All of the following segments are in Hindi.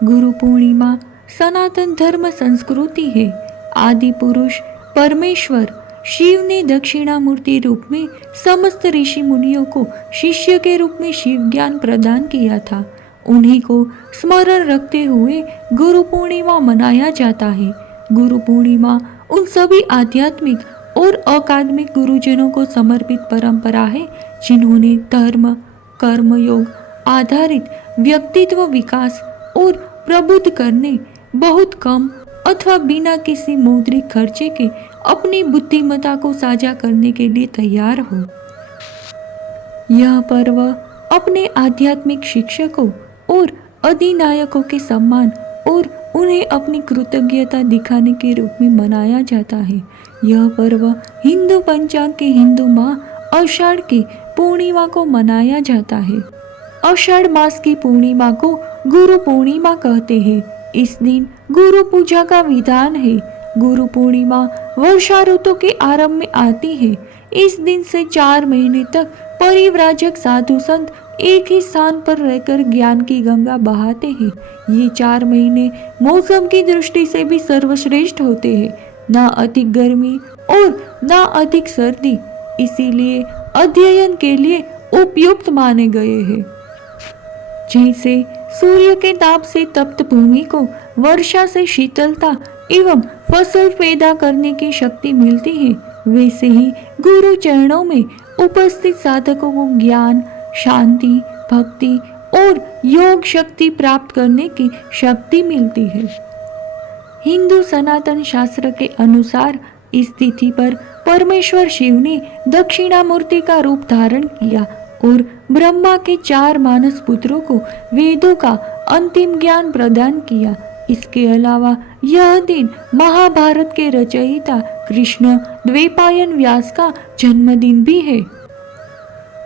गुरु पूर्णिमा सनातन धर्म संस्कृति है। आदि पुरुष परमेश्वर शिव ने दक्षिणामूर्ति रूप में समस्त ऋषि मुनियों को शिष्य के रूप में शिव ज्ञान प्रदान किया था। उन्हीं को स्मरण रखते हुए गुरु पूर्णिमा मनाया जाता है। गुरु पूर्णिमा उन सभी आध्यात्मिक और अकादमिक गुरुजनों को समर्पित परंपरा है जिन्होंने धर्म कर्मयोग आधारित व्यक्तित्व विकास और प्रबुद्ध करने बहुत कम अथवा बिना किसी मौद्रिक खर्चे के अपनी बुद्धिमत्ता को साझा करने के लिए तैयार हो। यह पर्व अपने आध्यात्मिक शिक्षकों और अधिनायकों के सम्मान और उन्हें अपनी कृतज्ञता दिखाने के रूप में मनाया जाता है। यह पर्व हिंदू पंचांग के हिंदू माह आषाढ़ की पूर्णिमा को मनाया जाता है। आषाढ़ मास की पूर्णिमा को गुरु पूर्णिमा कहते हैं। इस दिन गुरु पूजा का विधान है। गुरु पूर्णिमा वर्षा ऋतु के आरंभ में आती है। इस दिन से 4 महीने तक परिव्राजक साधु संत एक ही स्थान पर रहकर ज्ञान की गंगा बहाते हैं। ये 4 महीने मौसम की दृष्टि से भी सर्वश्रेष्ठ होते हैं, ना अधिक गर्मी और ना अधिक सर्दी, इसीलिए अध्ययन के लिए उपयुक्त माने गए हैं। जैसे सूर्य के ताप से तप्त भूमि को वर्षा से शीतलता एवं फसल पैदा करने की शक्ति मिलती है, वैसे ही गुरु चरणों में उपस्थित साधकों को ज्ञान, शांति, भक्ति और योग शक्ति प्राप्त करने की शक्ति मिलती है। हिंदू सनातन शास्त्र के अनुसार इस तिथि पर परमेश्वर शिव ने दक्षिणामूर्ति का रूप धारण किया और ब्रह्मा के 4 मानस पुत्रों को वेदों का अंतिम ज्ञान प्रदान किया। इसके अलावा यह दिन महाभारत के रचयिता कृष्ण द्वैपायन व्यास का जन्मदिन भी है।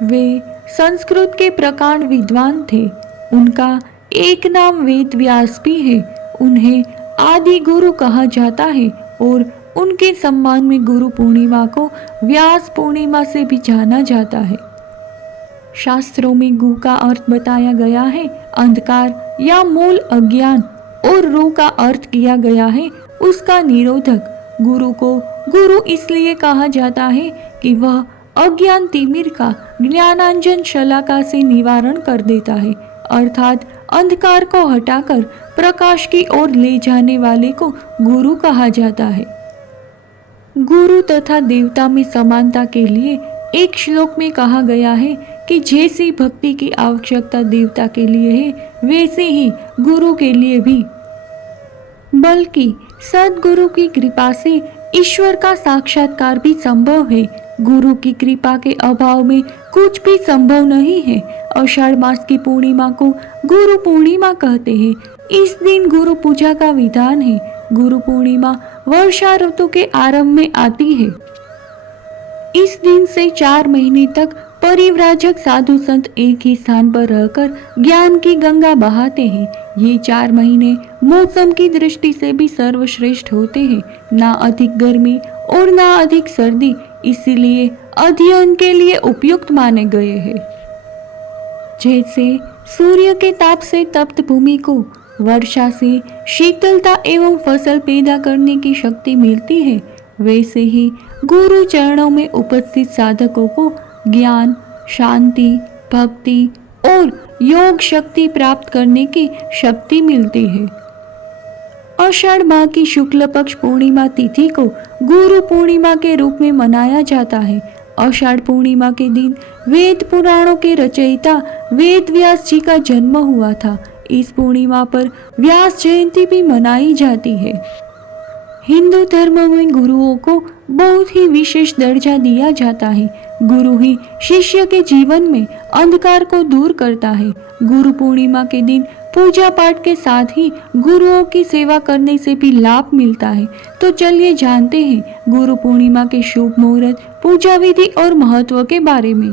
वे संस्कृत के प्रकांड विद्वान थे। उनका एक नाम वेद व्यास भी है। उन्हें आदि गुरु कहा जाता है और उनके सम्मान में गुरु पूर्णिमा को व्यास पूर्णिमा से भी जाना जाता है। शास्त्रों में गु का अर्थ बताया गया है अंधकार या मूल अज्ञान और रू का अर्थ किया गया है उसका निरोधक। गुरु को गुरु इसलिए कहा जाता है कि वह अज्ञान तिमिर का ज्ञानांजन शलाका से निवारण कर देता है, अर्थात अंधकार को हटाकर प्रकाश की ओर ले जाने वाले को गुरु कहा जाता है। गुरु तथा देवता में समानता के लिए एक श्लोक में कहा गया है कि जैसी भक्ति की आवश्यकता देवता के लिए है वैसे ही गुरु के लिए भी। बल्कि सद्गुरु की कृपा से ईश्वर का साक्षात्कार भी संभव है। गुरु की कृपा के अभाव में कुछ भी संभव नहीं है। आषाढ़ मास की पूर्णिमा को गुरु पूर्णिमा कहते हैं। इस दिन गुरु पूजा का विधान है। गुरु पूर्णिमा वर्षा ऋतु के आरंभ में आती है। इस दिन से 4 महीने तक परिव्राजक साधु संत एक ही स्थान पर रहकर ज्ञान की गंगा बहाते हैं। ये 4 महीने मौसम की दृष्टि से भी सर्वश्रेष्ठ होते हैं, ना अधिक गर्मी और ना अधिक सर्दी, इसीलिए अध्ययन के लिए उपयुक्त माने गए हैं। जैसे सूर्य के ताप से तप्त भूमि को वर्षा से शीतलता एवं फसल पैदा करने की शक्ति मिलती है, वैसे ही गुरु चरणों में उपस्थित साधकों को ज्ञान, शांति, भक्ति और योग शक्ति प्राप्त करने की शक्ति मिलती है। आषाढ़ माह की शुक्ल पक्ष पूर्णिमा तिथि को गुरु पूर्णिमा के रूप में मनाया जाता है। आषाढ़ पूर्णिमा के दिन वेद पुराणों के रचयिता वेद व्यास जी का जन्म हुआ था। इस पूर्णिमा पर व्यास जयंती भी मनाई जाती है। हिंदू धर्म में गुरुओं को बहुत ही विशेष दर्जा दिया जाता है। गुरु ही शिष्य के जीवन में अंधकार को दूर करता है। गुरु पूर्णिमा के दिन पूजा पाठ के साथ ही गुरुओं की सेवा करने से भी लाभ मिलता है। तो चलिए जानते हैं गुरु पूर्णिमा के शुभ मुहूर्त, पूजा विधि और महत्व के बारे में।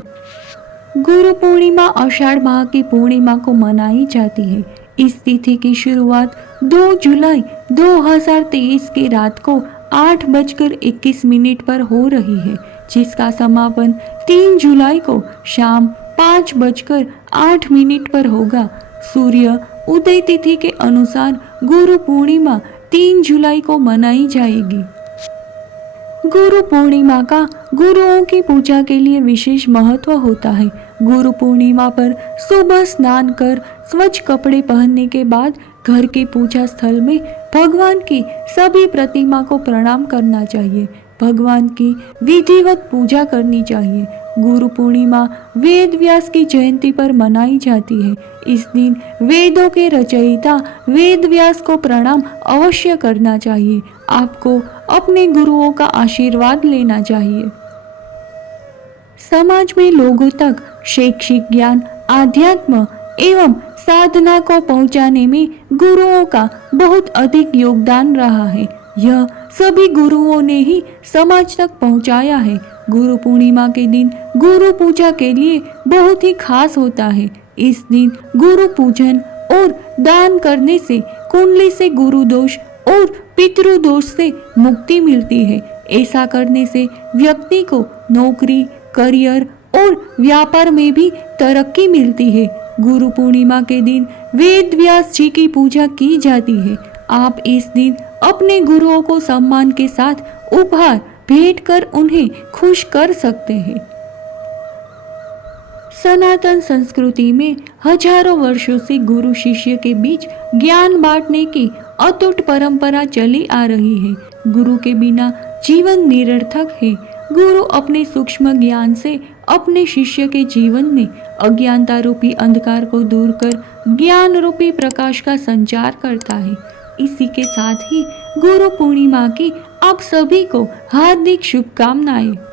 गुरु पूर्णिमा आषाढ़ माह की पूर्णिमा को मनाई जाती है। इस तिथि की शुरुआत 2 जुलाई 2023 की रात को 8:21 पर हो रही है, जिसका समापन 3 जुलाई को शाम 5:08 पर होगा। सूर्य उदय तिथि के अनुसार गुरु पूर्णिमा 3 जुलाई को मनाई जाएगी। गुरु पूर्णिमा का गुरुओं की पूजा के लिए विशेष महत्व होता है। गुरु पूर्णिमा पर सुबह स्नान कर स्वच्छ कपड़े पहनने के बाद घर के पूजा स्थल में भगवान की सभी प्रतिमा को प्रणाम करना चाहिए। भगवान की विधिवत पूजा करनी चाहिए। गुरु पूर्णिमा वेद व्यास की जयंती पर मनाई जाती है। इस दिन वेदों के रचयिता वेद व्यास को प्रणाम अवश्य करना चाहिए। आपको अपने गुरुओं का आशीर्वाद लेना चाहिए। समाज में लोगों तक शैक्षिक ज्ञान, आध्यात्म एवं साधना को पहुंचाने में गुरुओं का बहुत अधिक योगदान रहा है। यह सभी गुरुओं ने ही समाज तक पहुंचाया है। गुरु पूर्णिमा के दिन गुरु पूजा के लिए बहुत ही खास होता है। इस दिन गुरु पूजन और दान करने से कुंडली से गुरु दोष और पितृदोष से मुक्ति मिलती है। ऐसा करने से व्यक्ति को नौकरी, करियर और व्यापार में भी तरक्की मिलती है। गुरु पूर्णिमा के दिन वेद व्यास जी की पूजा की जाती है। आप इस दिन अपने गुरुओं को सम्मान के साथ उपहार भेंट कर उन्हें खुश कर सकते हैं। सनातन संस्कृति में हजारों वर्षों से गुरु शिष्य के बीच ज्ञान बांटने की अटूट परंपरा चली आ रही है। गुरु के बिना जीवन निरर्थक है। गुरु अपने सूक्ष्म ज्ञान से अपने शिष्य के जीवन में अज्ञानता रूपी अंधकार को दूर कर ज्ञान रूपी प्रकाश का संचार करता है। इसी के साथ ही गुरु पूर्णिमा की आप सभी को हार्दिक शुभकामनाएं।